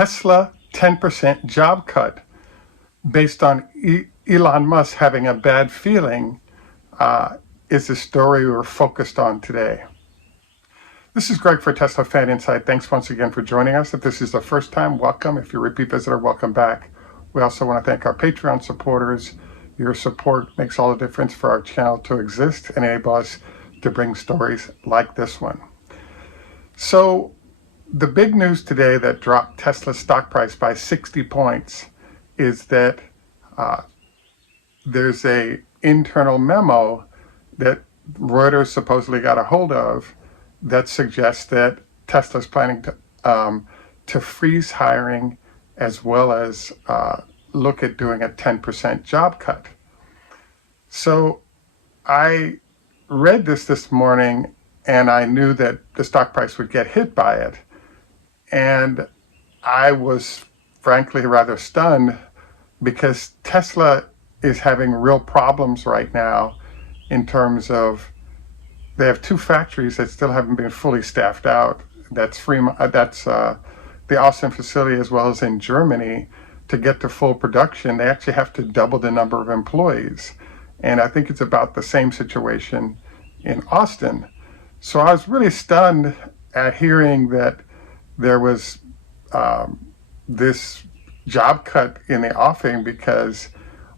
Tesla 10% job cut based on Elon Musk having a bad feeling is the story we're focused on today. This is Greg for Teslafaninsight. Thanks once again for joining us. If this is the first time, welcome. If you're a repeat visitor, welcome back. We also want to thank our Patreon supporters. Your support makes all the difference for our channel to exist and enable us to bring stories like this one. So the big news today that dropped Tesla's stock price by 60 points is that there's a internal memo that Reuters supposedly got a hold of that suggests that Tesla's planning to freeze hiring as well as look at doing a 10% job cut. So I read this morning and I knew that the stock price would get hit by it. And I was frankly rather stunned because Tesla is having real problems right now in terms of they have two factories that still haven't been fully staffed out. That's the Austin facility as well as in Germany. To get to full production, they actually have to double the number of employees. And I think it's about the same situation in Austin. So I was really stunned at hearing that there was this job cut in the offing, because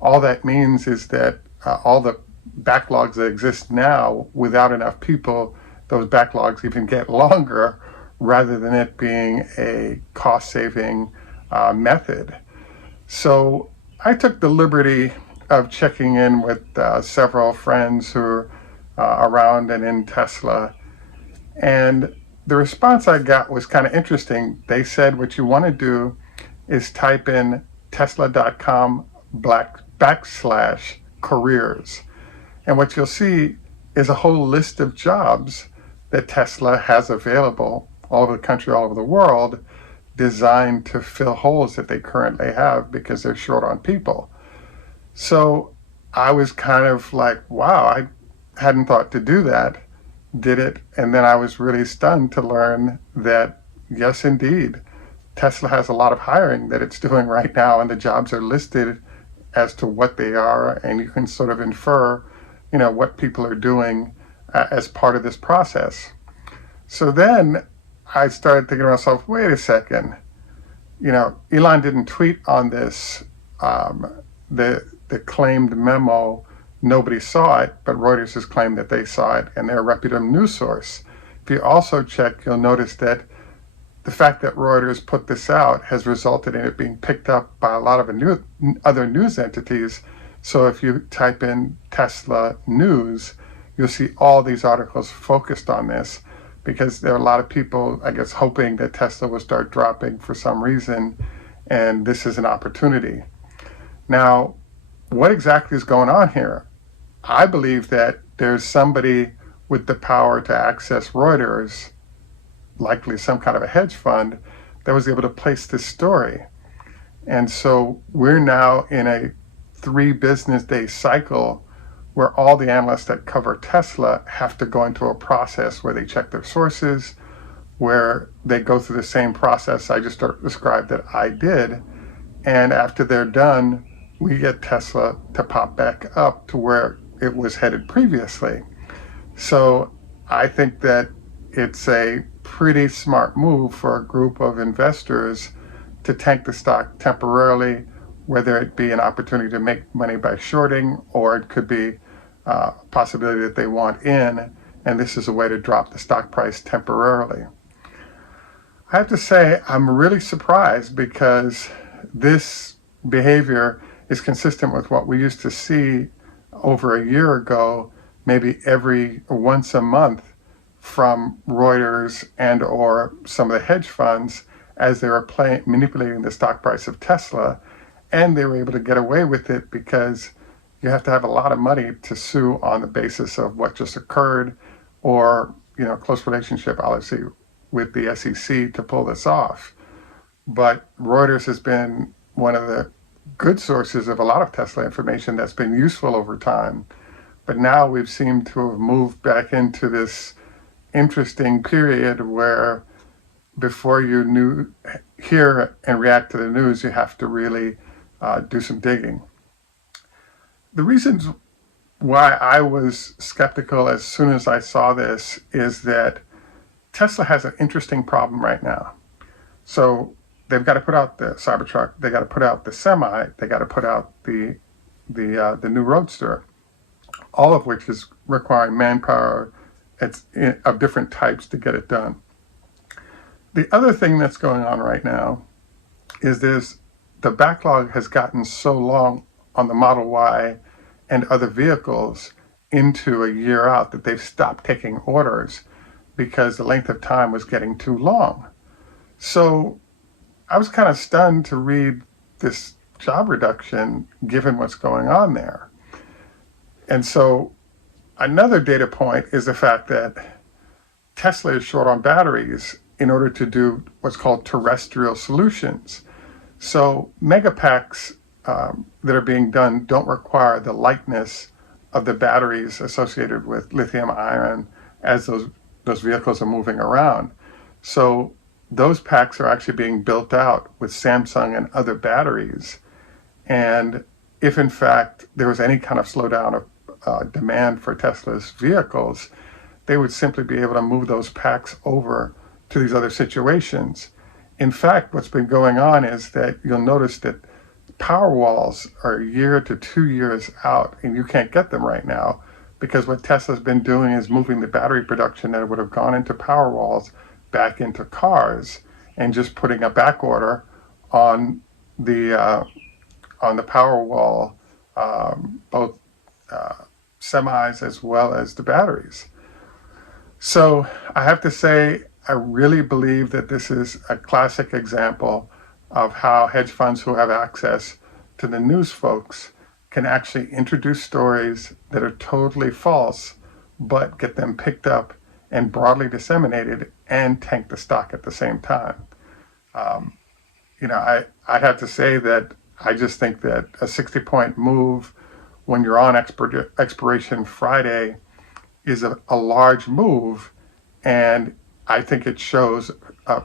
all that means is that all the backlogs that exist now, without enough people, those backlogs even get longer rather than it being a cost-saving method. So I took the liberty of checking in with several friends who are around and in Tesla. And the response I got was kind of interesting. They said what you want to do is type in tesla.com/careers. And what you'll see is a whole list of jobs that Tesla has available all over the country, all over the world, designed to fill holes that they currently have because they're short on people. So I was kind of like, wow, I hadn't thought to do that, did it. And then I was really stunned to learn that, yes, indeed, Tesla has a lot of hiring that it's doing right now, and the jobs are listed as to what they are, and you can sort of infer, what people are doing as part of this process. So then I started thinking to myself, wait a second, Elon didn't tweet on this, the claimed memo. Nobody saw it, but Reuters has claimed that they saw it, and they're a reputable news source. If you also check, you'll notice that the fact that Reuters put this out has resulted in it being picked up by a lot of other news entities. So if you type in Tesla news, you'll see all these articles focused on this, because there are a lot of people, I guess, hoping that Tesla will start dropping for some reason, and this is an opportunity. Now, what exactly is going on here? I believe that there's somebody with the power to access Reuters, likely some kind of a hedge fund, that was able to place this story. And so we're now in a 3 business day cycle where all the analysts that cover Tesla have to go into a process where they check their sources, where they go through the same process I just described that I did. And after they're done, we get Tesla to pop back up to where it was headed previously. So I think that it's a pretty smart move for a group of investors to tank the stock temporarily, whether it be an opportunity to make money by shorting, or it could be a possibility that they want in, and this is a way to drop the stock price temporarily. I have to say, I'm really surprised, because this behavior is consistent with what we used to see over a year ago, maybe once a month, from Reuters and or some of the hedge funds as they were manipulating the stock price of Tesla. And they were able to get away with it because you have to have a lot of money to sue on the basis of what just occurred, or close relationship, obviously, with the SEC to pull this off. But Reuters has been one of the good sources of a lot of Tesla information that's been useful over time. But now we've seemed to have moved back into this interesting period where before you hear and react to the news, you have to really do some digging. The reasons why I was skeptical as soon as I saw this is that Tesla has an interesting problem right now. So they've got to put out the Cybertruck, they got to put out the Semi, they got to put out the new Roadster, all of which is requiring manpower of different types to get it done. The other thing that's going on right now is the backlog has gotten so long on the Model Y and other vehicles into a year out that they've stopped taking orders because the length of time was getting too long. So I was kind of stunned to read this job reduction given what's going on there. And so another data point is the fact that Tesla is short on batteries in order to do what's called terrestrial solutions. So megapacks that are being done don't require the lightness of the batteries associated with lithium ion as those vehicles are moving around. So those packs are actually being built out with Samsung and other batteries. And if in fact there was any kind of slowdown of demand for Tesla's vehicles, they would simply be able to move those packs over to these other situations. In fact, what's been going on is that you'll notice that power walls are a year to 2 years out, and you can't get them right now because what Tesla's been doing is moving the battery production that would have gone into power walls back into cars and just putting a back order on the power wall, both semis as well as the batteries. So I have to say, I really believe that this is a classic example of how hedge funds who have access to the news folks can actually introduce stories that are totally false, but get them picked up and broadly disseminated and tank the stock at the same time. I have to say that I just think that a 60-point move when you're on expiration Friday is a large move, and I think it shows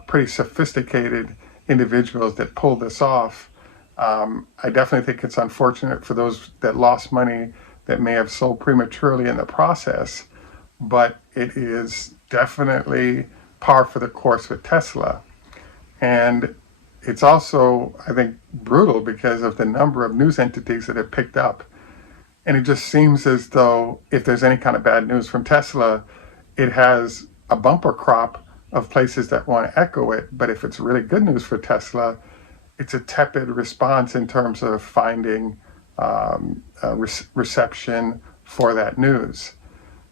pretty sophisticated individuals that pull this off. I definitely think it's unfortunate for those that lost money that may have sold prematurely in the process, but it is definitely par for the course with Tesla. And it's also, I think, brutal because of the number of news entities that have picked up. And it just seems as though if there's any kind of bad news from Tesla, it has a bumper crop of places that want to echo it. But if it's really good news for Tesla, it's a tepid response in terms of finding reception for that news.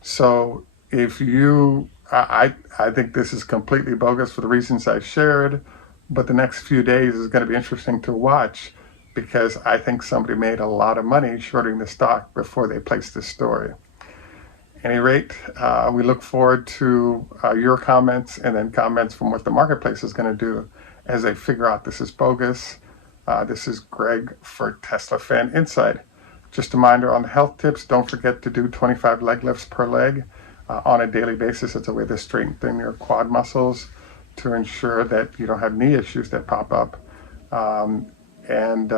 So I think this is completely bogus for the reasons I shared, but the next few days is going to be interesting to watch because I think somebody made a lot of money shorting the stock before they placed this story. At any rate, we look forward to your comments and then comments from what the marketplace is going to do as they figure out this is bogus. This is Greg for Teslafaninsight. Just a reminder on the health tips, don't forget to do 25 leg lifts per leg on a daily basis. It's a way to strengthen your quad muscles to ensure that you don't have knee issues that pop up. And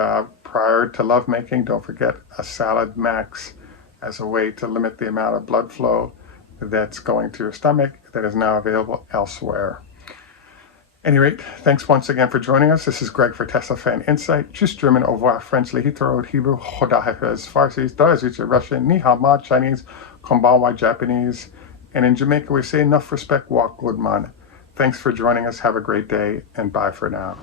prior to lovemaking, don't forget a salad max as a way to limit the amount of blood flow that's going to your stomach that is now available elsewhere. At any rate, thanks once again for joining us. This is Greg for Teslafaninsight. Tschüss, German, au revoir, French, Lehitro, Hebrew, Choda Hafiz, Farsi, Darazich, Russian, Ni Hao Ma, Chinese, Konbanwa, Japanese, and in Jamaica we say enough respect, walk good man. Thanks for joining us. Have a great day, and bye for now.